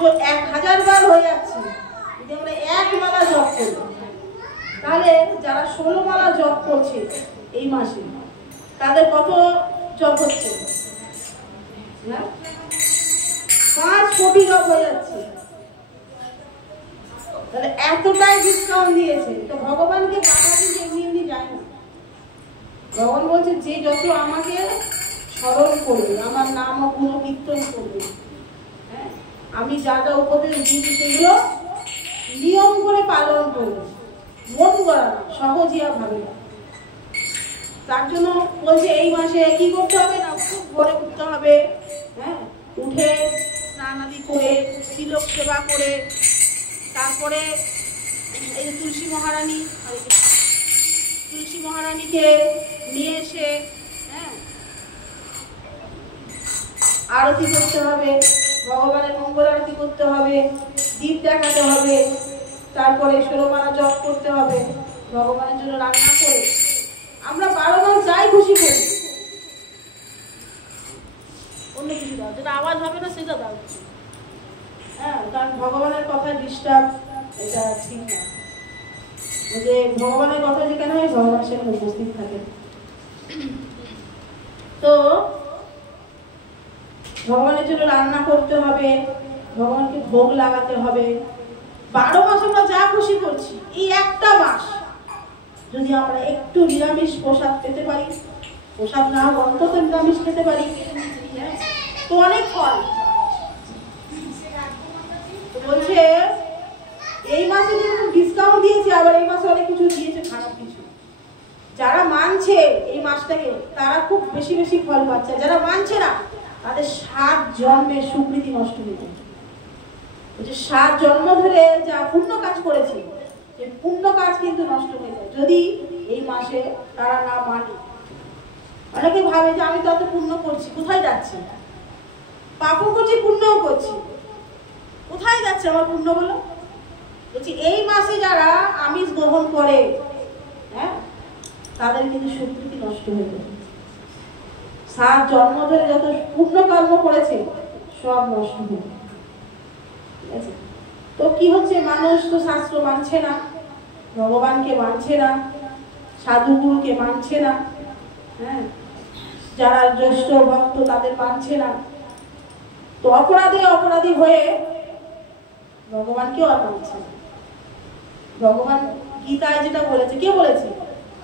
তো 1000 বার হয়ে যাচ্ছে। যদি আমরা 1 মালা জপ করি, তাহলে যারা 16 মালা জপ করছে এই মাসে, তাদের কত জপ হচ্ছে? 5 কোটি জপ হয়ে যাচ্ছে। তাহলে এতটাই ডিসকাউন্ট দিয়েছে। তো ভগবানকে বাধা দিয়ে এমনি এমনি যায় না। ভগবান বলছে যে যত আমাকে স্মরণ করবে, আমার নাম ও গুণ কীর্তন করবে, হ্যাঁ, আমি যা যা উপদেশ দিয়েছি সেগুলো নিয়ম করে পালন করবে, মন করা না, সহজিয়া ভাবে না। তার জন্য বলছে এই মাসে কি করতে হবে না, খুব ভোরে উঠতে হবে, হ্যাঁ, উঠে স্নান আদি করে তিলক সেবা করে, তারপরে এই যে তুলসী মহারানীকে নিয়ে এসে, হ্যাঁ, আরতি করতে হবে, ভগবানের মঙ্গল আরতি করতে হবে, দীপ দেখাতে হবে, তারপরে 16 মালা জপ করতে হবে, ভগবানের জন্য রান্না করে আমরা 12 মাস যাই খুশি করি, অন্য কিছু দাও, যেটা আওয়াজ হবে না সেটা দাও, হ্যাঁ, কারণ ভগবানের কথা ডিস্টার্ব এটা ঠিক না। যে ভগবানের কথা যেখানে হয় ভগবান সেখানে উপস্থিত থাকে। তো ভগবানের জন্য রান্না করতে হবে, ভগবানকে ভোগ লাগাতে হবে। 12 মাস আমরা যা খুশি করছি, এই একটা মাস যদি আমরা একটু নিরামিষ প্রসাদ পেতে পারি, প্রসাদ না অন্তত নিরামিষ খেতে পারি, তো অনেক ফল। বলছে এই মাসে যেরকম ডিসকাউন্ট দিয়েছে, আবার এই মাসে অনেক কিছু দিয়েছে খারাপ কিছু। যারা মানছে এই মাসটাকে তারা খুব বেশি বেশি ফল পাচ্ছে, যারা মানছে না তাদের 7 জন্মের সুকৃতি নষ্ট হয়ে যায়। 7 জন্ম ধরে যা পুণ্য কাজ করেছে সেই পুণ্য কাজ কিন্তু নষ্ট হয়ে যায় যদি এই মাসে তারা না মানে। অনেকে ভাবে যে আমি তো এত পুণ্য করছি, কোথায় যাচ্ছে? পাপও করছি, পুণ্যও করছি, কোথায় যাচ্ছে আমার পুণ্য বলো? বলছি এই মাসে যারা আমিষ গ্রহণ করে, হ্যাঁ, তাদের কিন্তু সুকৃতি নষ্ট হয়ে যায়। 7 জন্ম ধরে যত পুণ্য কর্ম করেছে সব নষ্ট হয়ে যায়। ঠিক আছে? তো কি হচ্ছে, মানুষ তো শাস্ত্র মানছে না, ভগবানকে মানছে না, সাধুগুরুকে মানছে না, হ্যাঁ, যারা জ্যেষ্ঠ ভক্ত তাদের মানছে না। তো অপরাধী হয়ে ভগবানকেও আর মানছে না। ভগবান গীতায় যেটা বলেছে, কে বলেছে?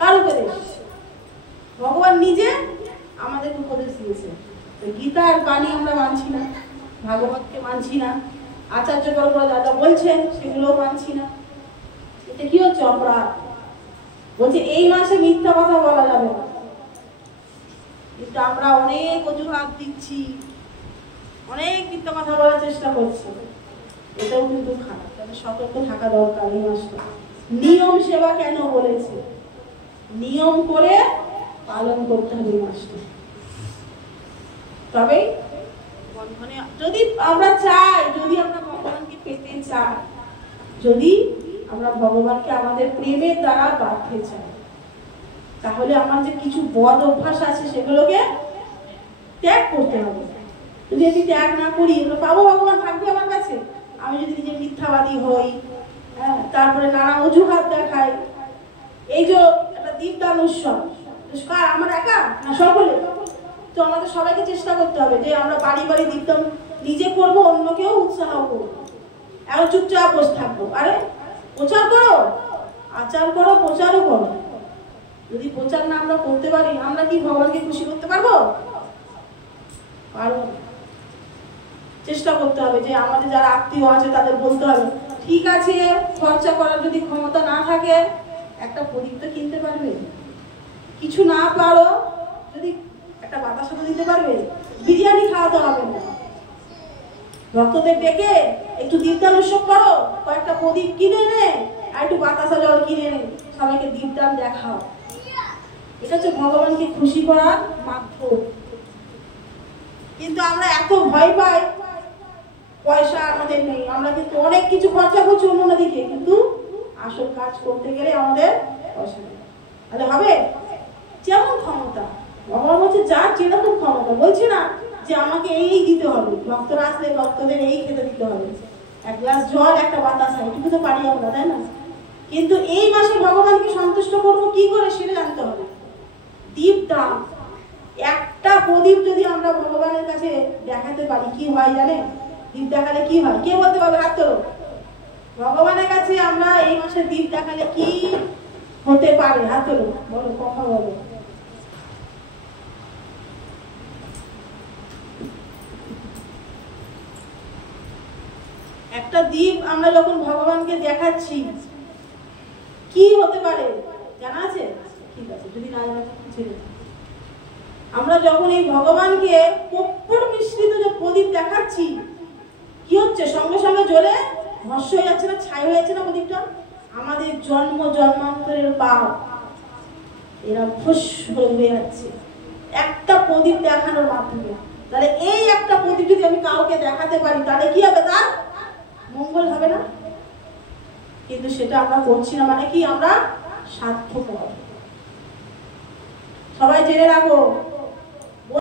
কার উপদেশ? ভগবান নিজে আমাদের উপদেশ দিয়েছে। গীতার বাণী আমরা মানছি না, ভাগবতকে মানছি না, আচার্য বড়রা যা বলছেন সেগুলো মানছি না। এটা কি হচ্ছে? অপরাধ। বলছে এই মাসে মিথ্যা কথা বলা যাবে না, কিন্তু আমরা অনেক অজুহাত দিচ্ছি, অনেক মিথ্যা কথা বলার চেষ্টা করছি। এটাও কিন্তু খারাপ, তাহলে সতর্ক থাকা দরকার। এই মাসটা নিয়ম সেবা কেন বলেছে? নিয়ম করে পালন করতে হবে এই মাসটা, তবেই বন্ধনে। যদি আমরা চাই, যদি আমরা ভগবানকে পেতে চাই, যদি আমরা ভগবানকে আমাদের প্রেমের দ্বারা বাঁধতে চাই, তাহলে আমার যে কিছু বদ অভ্যাস আছে সেগুলোকে ত্যাগ করতে হবে। যদি আমি ত্যাগ না করি, এগুলো পাবো? ভগবান থাকবে আমার কাছে? আমি যদি নিজে মিথ্যাবাদী হই, হ্যাঁ, তারপরে নানা অজুহাত দেখাই। এই যে একটা দীপদান উৎসব, আমার একা না সকলে? তো আমাদের সবাইকে চেষ্টা করতে হবে যে আমরা বাড়ি বাড়ি দীপদান নিজে করবো, অন্যকেও উৎসাহ করবো। এখন চুপচাপ বসে থাকবো? আরে প্রচার করো, আচার করো, প্রচারও করো। যদি প্রচার না আমরা করতে পারি, আমরা কি ভগবানকে খুশি করতে পারবো? পারবো না। চেষ্টা করতে হবে যে আমাদের যারা আত্মীয় আছে তাদের বলতে হবে, ঠিক আছে, খরচা করার যদি ক্ষমতা না থাকে একটা প্রদীপ তো কিনতে পারবে, কিছু না পারো যদি একটা বাতাসা তো দিতে পারবে, বিরিয়ানি খাওয়াতে হবে না, ভক্তদের ডেকে একটু দীপদান উৎসব করো, কয়েকটা প্রদীপ কিনে নে আর একটু বাতাসা জল কিনে নে, সবাইকে দীপদান দেখাও। এটা হচ্ছে ভগবানকে খুশি করার মাধ্যম। কিন্তু আমরা এত ভয় পাই, পয়সা আমাদের নেই, আমরা কিন্তু অনেক কিছু খরচা করছি অন্যদিকে, কিন্তু আসল কাজ করতে গেলে আমাদের পয়সা নেই। তাহলে হবে? যেমন ক্ষমতা, ভগবান বলছে যার যেরকম ক্ষমতা, বলছে না যে আমাকে এই দিতে হবে, ভক্তরা আসলে ভক্তদের এই খেতে দিতে হবে, এক গ্লাস জল একটা বাতাসা, এটুকু তো পারি আমরা, তাই না? কিন্তু এই মাসে ভগবানকে সন্তুষ্ট করবো কি করে সেটা জানতে হবে। দীপদান, একটা প্রদীপ যদি আমরা ভগবানের কাছে দেখাতে পারি কি হয় জানেন? দীপ দেখালে কি হয় কে বলতে পারবে? হাত তোলো। ভগবানের কাছে আমরা এই মাসে দীপ দেখালে কি হতে পারে? হাত তোলো, বলো, কথা বলো। একটা দ্বীপ আমরা যখন ভগবানকে দেখাচ্ছি কি হতে পারে জানা আছে? ঠিক আছে, যদি না জানা ছেড়ে দাও। আমরা যখন এই ভগবানকে কর্পূর মিশ্রিত যে প্রদীপ দেখাচ্ছি কি হচ্ছে? সঙ্গে সঙ্গে জ্বলে ভস্ম হয়ে যাচ্ছে না, ছাই হয়ে যাচ্ছে না প্রদীপটা? আমাদের জন্ম জন্মান্তরের পাপ এরা ফুস হয়ে যাচ্ছে একটা প্রদীপ দেখানোর মাধ্যমে। তাহলে এই একটা প্রদীপ যদি আমি কাউকে দেখাতে পারি তাহলে কি হবে? তার মঙ্গল হবে না? কিন্তু সেটা আমরা করছি না, মানে কি? আমরা স্বার্থপর। সবাই জেনে রাখো,